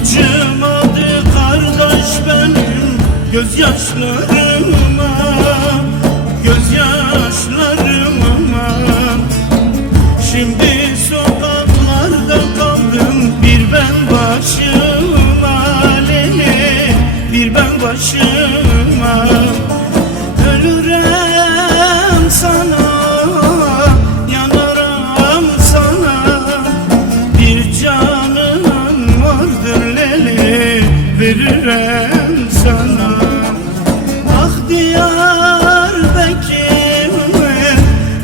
Acımadı kardeş benim gözyaşlarıma, gözyaşlarıma. Şimdi sokaklarda kaldım bir ben başıma, lele bir ben başıma. Ölürüm sana, yanarım sana, bir canım vardır lele veririm sana. Ah Diyarbakır,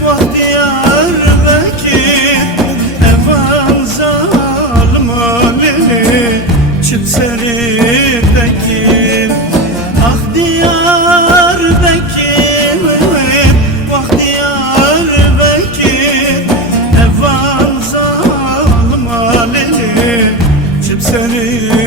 vah Diyarbakır, evan zalma lele çık seridekir. Ah Diyarbakır, vah Diyarbakır, evan zalma lele çık seridekir.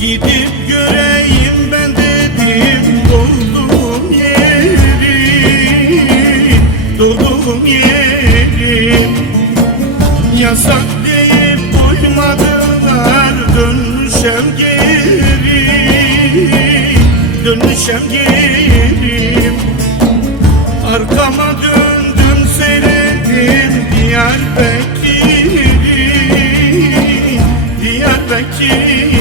Gidip göreyim ben dedim doğduğum yeri, doğduğum yeri. Yasak deyip koymadılar, dönmüşem geri, dönmüşem geri. Arkama döndüm seyredim Diyarbakır'ı, Diyarbakır'ı.